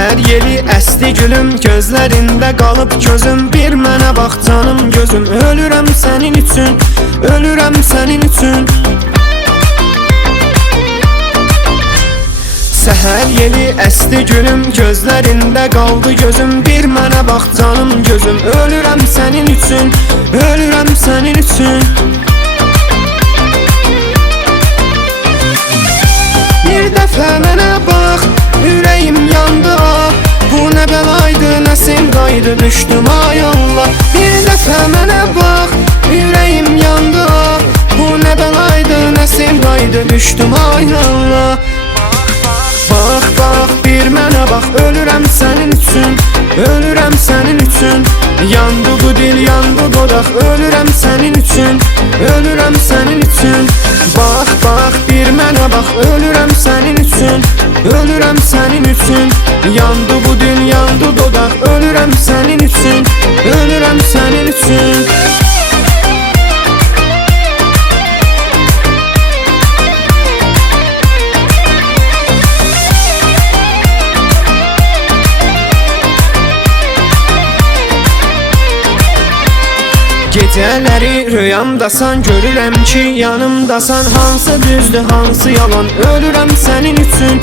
Səhər yeli əsdi gülüm, gözlərində qalıb gözüm. Bir mənə bax canım gözüm, ölürəm sənin üçün, ölürəm sənin üçün. Səhər yeli əsdi gülüm, gözlərində qaldı gözüm. Bir mənə bax canım gözüm, ölürəm sənin üçün, ölürəm sənin üçün. Bir dəfə mənə bax, ürəyim yandı ah. Bu nə bəlaydı, nə sevdaydı, düşdüm ay Allah. Bir dəfə mənə bax, ürəyim yandı ah. Bu nə bəlaydı, nə sevdaydı, düşdüm ay Allah. Bax, bax, bir mənə bax, ölürəm sənin üçün, ölürəm sənin üçün. Yandı bu dil, yandı dodaq, ölürəm sənin üçün, ölürəm sənin üçün. Bax, bax, bir mənə bax, ölürəm sənin üçün, ölürəm sənin üçün. Yandı bu dil, yandı dodaq, ölürəm sənin üçün, ölürəm sənin üçün. Gecələri rüyamdasan, görürəm ki yanımdasan. Hansı düzdür, hansı yalan, ölürəm sənin üçün,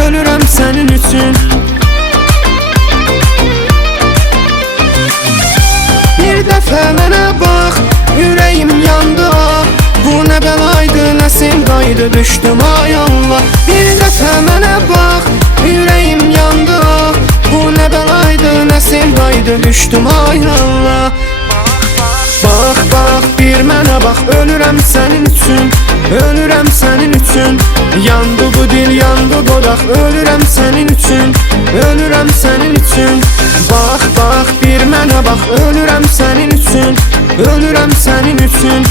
ölürəm sənin üçün. Bir dəfə mənə bax, ürəyim yandı ah. Bu nə bəlaydı, nə sevdaydı, düşdüm ay Allah. Bir dəfə mənə bax, ürəyim yandı ah. Bu nə bəlaydı, nə sevdaydı, düşdüm ay Allah. Bax, bax, bir mənə bax, ölürəm sənin üçün, ölürəm sənin üçün. Yandı bu dil, yandı dodaq, ölürəm sənin üçün, ölürəm sənin üçün. Bax, bax, bir mənə bax, ölürəm sənin üçün, ölürəm sənin üçün.